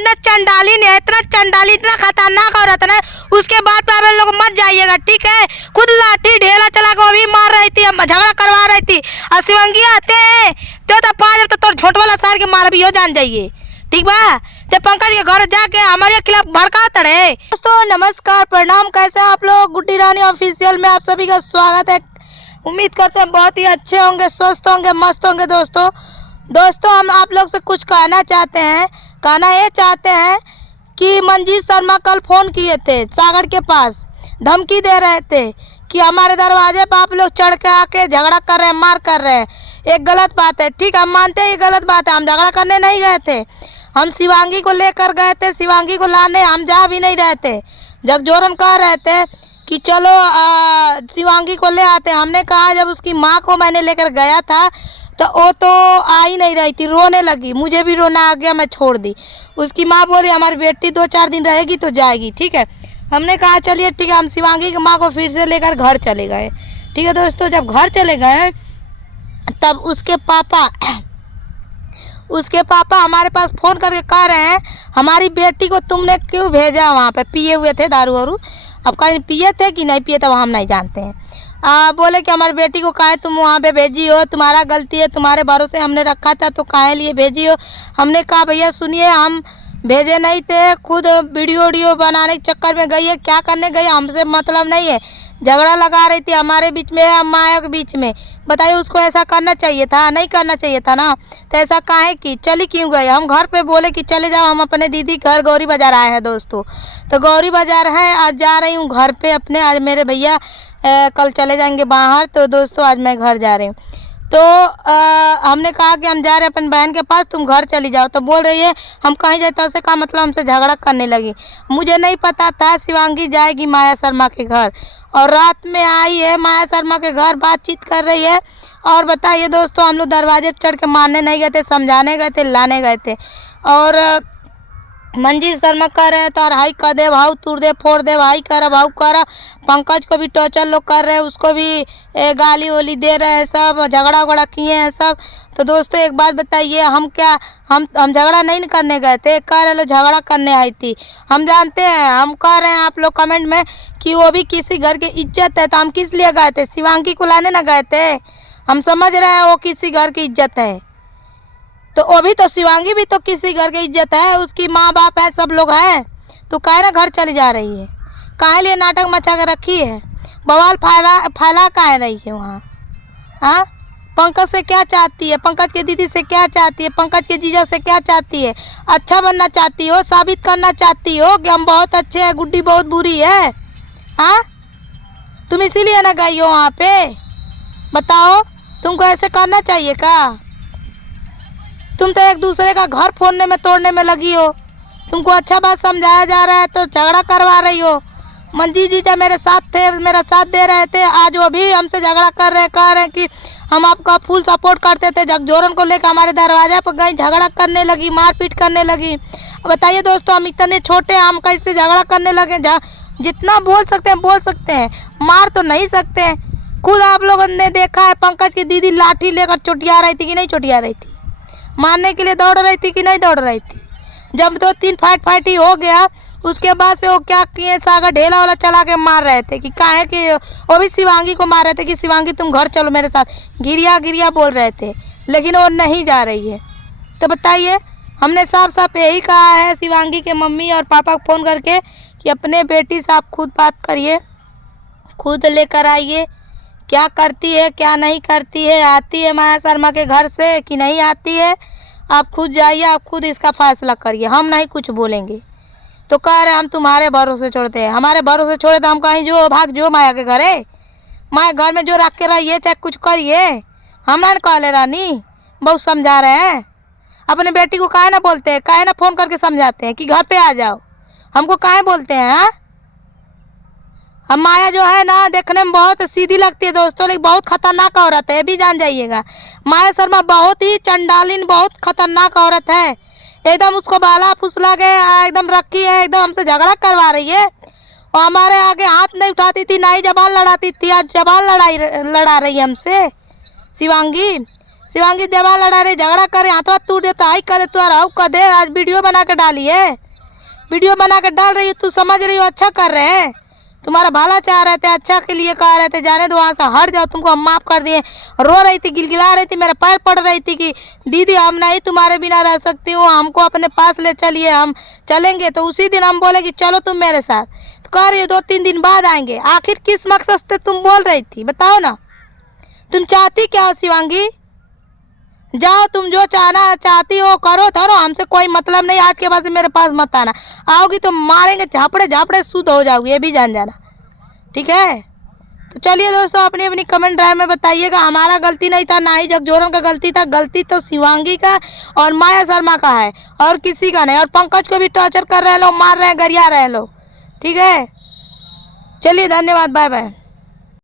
इतना चंडालीन है, इतना चंडाली, इतना खतरनाक औरत है। उसके बाद पे आप लोग मत जाइएगा, ठीक है। खुद लाठी ढेला चला के अभी मार रही थी, झगड़ा करवा रही थी। और शिवंगी आते हैं तो 5 तो झोट वाला सार के मार भी हो जान जाइए, ठीक बा। जब पंकज के घर जाके हमारे खिलाफ भड़का तड़े। दोस्तों नमस्कार, प्रणाम, कैसे हैं आप लोग। गुड्डी रानी ऑफिशियल में आप सभी का स्वागत है। उम्मीद करते हैं बहुत ही अच्छे होंगे, स्वस्थ होंगे, मस्त होंगे। दोस्तों हम आप लोग से कुछ कहना चाहते हैं। कहना ये चाहते हैं कि मंजीत शर्मा कल फ़ोन किए थे सागर के पास, धमकी दे रहे थे कि हमारे दरवाजे पर आप लोग चढ़ के आके झगड़ा कर रहे हैं, मार कर रहे हैं। एक गलत बात है, ठीक, हम मानते हैं ये गलत बात है। हम झगड़ा करने नहीं गए थे, हम शिवांगी को लेकर गए थे। शिवांगी को लाने हम जा भी नहीं रहे थे। जगजोरन कह रहे थे कि चलो शिवांगी को ले आते। हमने कहा, जब उसकी माँ को मैंने लेकर गया था तो वो तो आ ही नहीं रही थी, रोने लगी। मुझे भी रोना आ गया, मैं छोड़ दी। उसकी माँ बोली हमारी बेटी 2-4 दिन रहेगी तो जाएगी, ठीक है। हमने कहा चलिए ठीक है। हम शिवांगी की माँ को फिर से लेकर घर चले गए, ठीक है। दोस्तों जब घर चले गए तब उसके पापा हमारे पास फ़ोन करके कह रहे हैं हमारी बेटी को तुमने क्यों भेजा वहाँ पे। पिए हुए थे दारू वारू, अब कहीं पिए थे कि नहीं पिए थे हम नहीं जानते हैं। बोले कि हमारी बेटी को काहे तुम वहाँ पे भेजी हो, तुम्हारा गलती है, तुम्हारे भरोसे हमने रखा था तो काहे लिए भेजी हो। हमने कहा भैया सुनिए, हम भेजे नहीं थे, खुद वीडियो बनाने के चक्कर में गई है। क्या करने गई हमसे मतलब नहीं है। झगड़ा लगा रही थी हमारे बीच में, माया के बीच में। बताइए उसको ऐसा करना चाहिए था, नहीं करना चाहिए था ना। तो ऐसा काहे की चली क्यों गई। हम घर पे बोले कि चले जाओ, हम अपने दीदी घर गौरी बाज़ार आए हैं दोस्तों। तो गौरी बाज़ार है, आज जा रही हूँ घर पे अपने। आज मेरे भैया कल चले जाएंगे बाहर, तो दोस्तों आज मैं घर जा रही हूँ। तो हमने कहा कि हम जा रहे हैं अपन बहन के पास, तुम घर चली जाओ। तो बोल रही है हम कहीं जाए तो उससे कहा मतलब हमसे झगड़ा करने लगी। मुझे नहीं पता था शिवांगी जाएगी माया शर्मा के घर, और रात में आई है माया शर्मा के घर, बातचीत कर रही है। और बताइए दोस्तों, हम लोग दरवाजे पर चढ़ के मारने नहीं गए थे, समझाने गए थे, लाने गए थे। और मंजीत शर्मा कह रहे हैं तार हाई कर दे, भाव तोड़ दे, फोड़ दे, भाई कर भाव कर। पंकज को भी टॉर्चर लोग कर रहे हैं, उसको भी गाली वाली दे रहे हैं, सब झगड़ा वगड़ा किए हैं सब। तो दोस्तों एक बात बताइए, हम झगड़ा नहीं करने गए थे। कह रहे लोग झगड़ा करने आई थी। हम जानते हैं, हम कह रहे हैं आप लोग कमेंट में कि वो भी किसी घर की इज्जत है, तो हम किस लिए गए थे। शिवांगी को लाने ना गए थे। हम समझ रहे हैं वो किसी घर की इज्जत है, तो वो भी तो शिवांगी भी तो किसी घर की इज्जत है, उसकी माँ बाप है, सब लोग हैं। तो काहे ना घर चली जा रही है, काहे लिए नाटक मचा के रखी है, बवाल फैला काहे रही है वहाँ। हाँ, पंकज से क्या चाहती है, पंकज के दीदी से क्या चाहती है, पंकज के जीजा से क्या चाहती है। अच्छा बनना चाहती हो, साबित करना चाहती हो कि हम बहुत अच्छे हैं, गुड्डी बहुत बुरी है। हाँ, तुम इसीलिए ना गई हो वहाँ पे। बताओ तुमको ऐसे करना चाहिए क्या। तुम तो एक दूसरे का घर फोड़ने में तोड़ने में लगी हो। तुमको अच्छा बात समझाया जा रहा है तो झगड़ा करवा रही हो। मंजीत जीजा मेरे साथ थे, मेरा साथ दे रहे थे, आज वो भी हमसे झगड़ा कर रहे हैं। कह रहे हैं कि हम आपका फुल सपोर्ट करते थे। जगजोरन को लेकर हमारे दरवाजे पर गई, झगड़ा करने लगी, मारपीट करने लगी। बताइए दोस्तों, हम इतने छोटे, हम कैसे झगड़ा करने लगे। जितना बोल सकते हैं बोल सकते हैं, मार तो नहीं सकते। खुद आप लोगों ने देखा है पंकज की दीदी लाठी लेकर चोटिया रही थी कि नहीं चोटिया रही थी, मारने के लिए दौड़ रही थी कि नहीं दौड़ रही थी। जब 2-3 फाइट ही हो गया, उसके बाद से वो क्या किए, सागर ढेला वाला चला के मार रहे थे कि काहे कि वो भी शिवांगी को मार रहे थे कि शिवांगी तुम घर चलो मेरे साथ, गिरिया बोल रहे थे, लेकिन वो नहीं जा रही है। तो बताइए, हमने साफ यही कहा है शिवांगी के मम्मी और पापा को फ़ोन करके कि अपने बेटी से आप खुद बात करिए, खुद लेकर आइए, क्या करती है क्या नहीं करती है, आती है माया शर्मा के घर से कि नहीं आती है। आप खुद जाइए, आप खुद इसका फैसला करिए, हम नहीं कुछ बोलेंगे। तो कह रहे हम तुम्हारे भरोसे छोड़ते हैं, हमारे भरोसे छोड़े तो हम कहीं जो भाग जो माया के घर है, माया घर में जो रख के रहिए, चाहे कुछ करिए। हम ना कहले रानी, बहुत समझा रहे हैं। अपने बेटी को काहे ना बोलते हैं, काहे ना फ़ोन करके समझाते हैं कि घर पे आ जाओ, हमको काहे बोलते हैं। हाँ, हम माया जो है ना देखने में बहुत सीधी लगती है दोस्तों, लेकिन बहुत खतरनाक औरत है, ये भी जान जाइएगा। माया शर्मा बहुत ही चंडालीन, बहुत खतरनाक औरत है। एकदम उसको बाला फुसला के एकदम रखी है, एकदम हमसे झगड़ा करवा रही है। और हमारे आगे हाथ नहीं उठाती थी, ना ही जबान लड़ाती थी, आज जबान लड़ा रही है हमसे। शिवांगी देवा लड़ा रही, झगड़ा करे, हाथों हाथ टूट देता, आई करे तो आओ कर दे। आज वीडियो बना के डाली है, वीडियो बना के डाल रही हो, तू समझ रही हो अच्छा कर रहे हैं, तुम्हारा भला चाह रहे थे, अच्छा के लिए कह रहे थे, जाने दो वहाँ से, हट जाओ, तुमको हम माफ़ कर दिए। रो रही थी, गिलगिला रही थी, मेरे पैर पड़ रही थी कि दीदी हम नहीं तुम्हारे बिना रह सकती हूँ, हमको अपने पास ले चलिए, हम चलेंगे। तो उसी दिन हम बोले कि चलो तुम मेरे साथ, तो कह रही हो 2-3 दिन बाद आएंगे। आखिर किस मकसद से तुम बोल रही थी, बताओ ना, तुम चाहती क्या हो शिवांगी? जाओ, तुम जो चाहती हो करो धरो, हमसे कोई मतलब नहीं। आज के बाद से मेरे पास मत आना, आओगी तो मारेंगे, झापड़े झापड़े शुद्ध हो जाओगी, ये भी जान जाना, ठीक है। तो चलिए दोस्तों, अपनी अपनी कमेंट राय में बताइएगा। हमारा गलती नहीं था, ना ही जगजोरन का गलती था, गलती तो शिवांगी का और माया शर्मा का है, और किसी का नहीं। और पंकज को भी टॉर्चर कर रहे हैं लोग, मार रहे हैं, गरिया रहे हैं लोग, ठीक है। चलिए, धन्यवाद, बाय बाय।